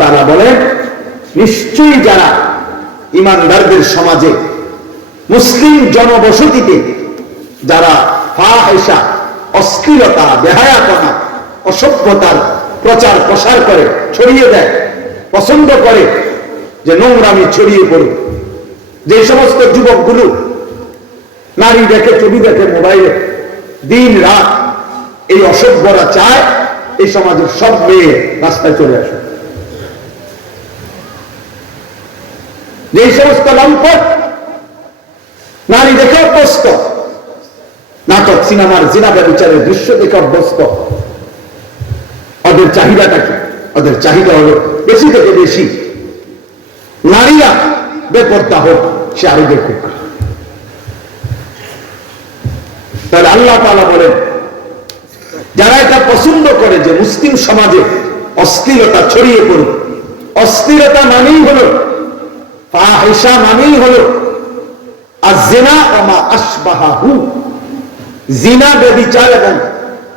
তারা বলেন নিশ্চয়ই যারা ইমানদারদের সমাজে মুসলিম জনবসতিতে যারা ফাহেসা অশ্লীলতা বেহায়াপনা, অসভ্যতার প্রচার প্রসার করে, ছড়িয়ে দেয়, পছন্দ করে, যে নোংরামি ছড়িয়ে পড়ুক। যে সমস্ত যুবকগুলো নারী দেখে, ছবি দেখে, মোবাইলে দিন রাত এই অসভ্যরা চায়, এই সমাজের সব মেয়ে রাস্তায় চলে আসে যে সমস্ত লম্পট নারী দেখে অভ্যস্ত নাটক, সিনেমার জিনা বিচারের দৃশ্য দেখে অভ্যস্ত। ওদের চাহিদাটা কি? ওদের চাহিদা হলো বেশি থেকে বেশি। নারীরা বেপর্দা হোক, সে আরও দেখুক তাহলে আল্লাহ তালা বলেন, যারা এটা পছন্দ করে যে মুসলিম সমাজে অস্থিরতা ছড়িয়ে পড়ুক অস্থিরতা মানেই হলো ফাহিসা মানেই হলো। জেনা এবং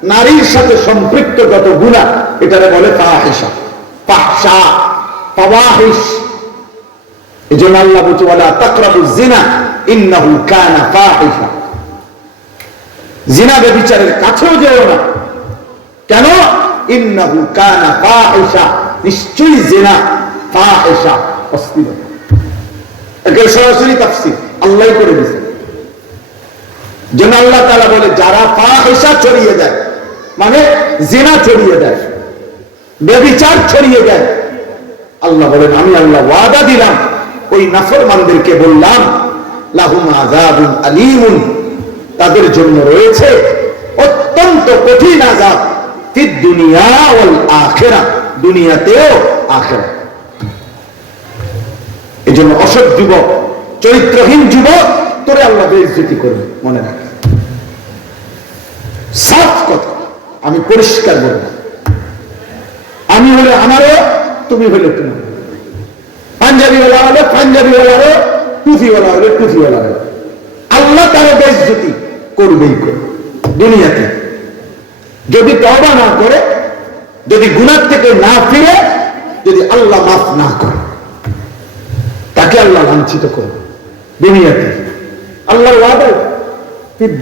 নারীর সাথে সম্পৃক্ত যত গুণা, এটারে বলে ফাহিসা ফাহসা এই জন্য আল্লাহ বলে জিনা কানা ফাহিশা। জিনা বেবিচারের কাছেও যেও না। কেন? ইন্নাহু কানা ফাহিশা। নিশ্চয়ই জিনা ফাহিশা, অস্থিরতা। সরাসরি তাফসীর। আল্লাহই করে যেন আল্লাহ বলে, যারা ফাহিশা ছড়িয়ে দেয় মানে জিনা ছড়িয়ে দেয় বেবিচার ছড়িয়ে দেয়, আল্লাহ বলেন, আমি আল্লাহ ওয়াদা দিলাম, ওই নাফরমানদেরকে বললাম, লাহুম আযাবুন আলীমুন, তাদের জন্য রয়েছে অত্যন্ত কঠিন ফিদ দুনিয়া ওয়াল আখিরা, দুনিয়াতেও আখিরা। এই জন্য অসৎ যুবক, চরিত্রহীন যুবক, তোরে আল্লাহ বেইজ্জতি করবে মনে রাখ। সাফ কথা, আমি পরিষ্কার বলব। আমি হলে আমারও, তুমি হলে তুমি পাঞ্জাবিওয়ালা হলে পাঞ্জাবিওয়ালা হলে টুফিওয়ালা হলে টুফিওয়ালা হলে আল্লাহ তারা বেজ্জতি করবেই করবে দুনিয়াতে। যদি তবা না করে, যদি গুনার থেকে না ফিরে, যদি আল্লাহ মাফ না করে। তাকে আল্লাহ লাঞ্ছিত করবে, দুনিয়াতে। আল্লাহর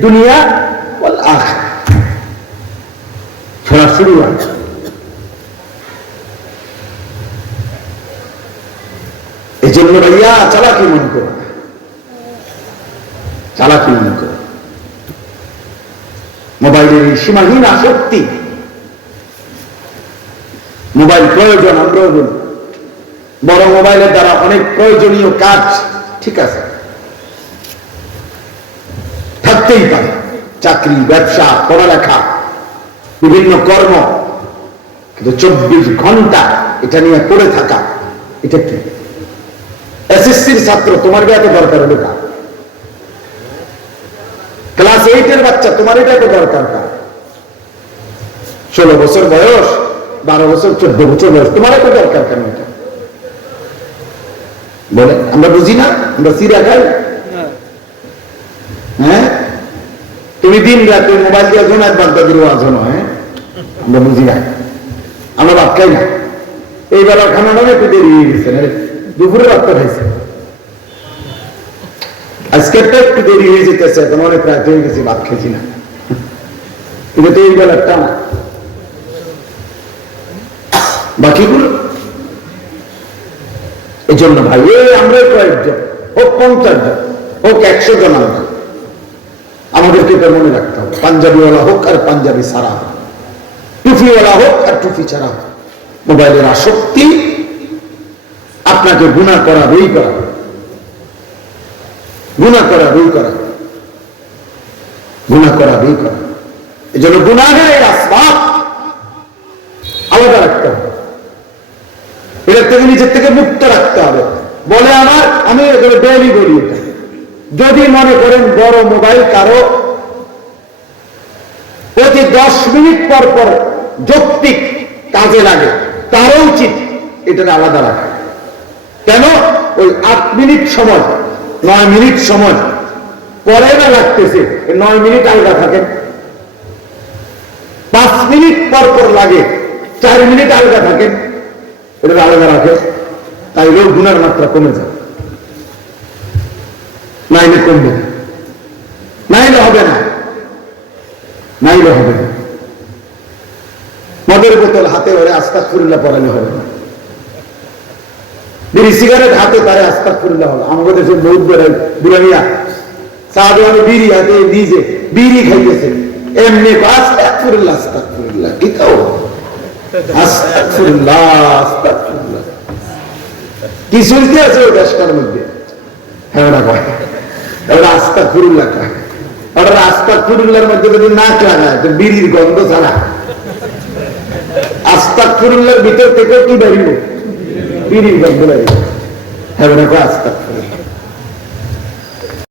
দুনিয়া এই জন্য ভাইয়া চালাকি মনে করো। চালাকি মনে করো। মোবাইলের সীমাহীন আসক্তি, মোবাইল প্রয়োজন আমরাও বলি বড় মোবাইলের দ্বারা অনেক প্রয়োজনীয় কাজ, ঠিক আছে। থাকতেই পারে। চাকরি, ব্যবসা, পড়ালেখা, বিভিন্ন কর্ম। কিন্তু চব্বিশ ঘণ্টা এটা নিয়ে পড়ে থাকা, এটা কি? এসএসসির ছাত্র তোমার এত দরকার হলো কার ক্লাস এইটের বাচ্চা তোমার এটা এত দরকার কার ষোলো বছর বয়স, বারো বছর, চোদ্দ বছর বয়স, তোমার এত দরকার কেন এটা? বলে, আমরা বুঝি না, আমরা সিরা খাই হ্যাঁ? তুমি দিন রাত তুমি মোবাইল দিয়ে শোনো আর বাগদাদির ওয়াজ শোনো হ্যাঁ? আমরা বুঝি না, আমরা ভাত খাই না। এই বেলার খানাটা একটু দেরি হয়ে গেছে দুপুরে ভাতটা খাইছে। আজকেরটা একটু দেরি হয়ে যেতেছে তোমার অনেক রাত হয়ে গেছে, ভাত খেয়েছি না। কিন্তু তো এই বেলারটা বাকিগুলো এই জন্য ভাই, এই আমরা কয়েকজন, হোক পঞ্চাশ জন হোক একশো জন আমরা আমাদেরকে এটা মনে রাখতে হবে, পাঞ্জাবিওয়ালা হোক আর পাঞ্জাবি সারা হোক, টুফিওয়ালা হোক আর টুফি ছাড়া হোক, মোবাইলের আসক্তি আপনাকে গুণা করা বই করা, গুণা করা বই করা, গুণা করা বই করা। এই জন্য গুণাহের আসবাব আলাদা রাখতে হবে। থেকে নিজের থেকে মুক্ত রাখতে হবে। বলে আমার, আমি ডেলি বলি যদি মনে করেন বড় মোবাইল কারও প্রতি দশ মিনিট পর পর যৌক্তিক কাজে লাগে, তারও উচিত এটা আলাদা রাখা। কেন? ওই আট মিনিট সময়, নয় মিনিট সময় পরে না লাগতেছে নয় মিনিট আলাদা থাকে। পাঁচ মিনিট পর পর লাগে, চার মিনিট আলাদা থাকেন এটা আলাদা রাখে। তাইলেও গুনার মাত্রা কমে যায়। নাইলে কমবে না। নাইলে হবে না। নাইলে হবে না। মদের বোতল হাতে ওরে আস্তা ফুরিল্লা পড়ালে হবে না। বিড়ি সিগারেট হাতে তারে আস্তা ফুরিল্লা হবে আমাদের দেশে বহুত বেড়াই বুড়ানিয়া চা দেওয়ানো বিড়ি হাতে নিজে বিড়ি খাইতেছে। এমনি আস্তা ফুরিল্লা আস্তা ফুরিল্লা কি কাও আস্তা ফুরিল্লা আস্তা ফুরিল্লা কি মধ্যে? হ্যাঁ ওরা কয়। ওরা আস্তা আস্তা ফুরিল্লার মধ্যে যদি নাক লাগায় তো বিড়ির গন্ধ ছাড়া। আস্তাক ফুরুল্লার ভিতর থেকে কি বেরিয়ে বিড়ির গন্ধ লাগে হ্যাঁ ওরা কয়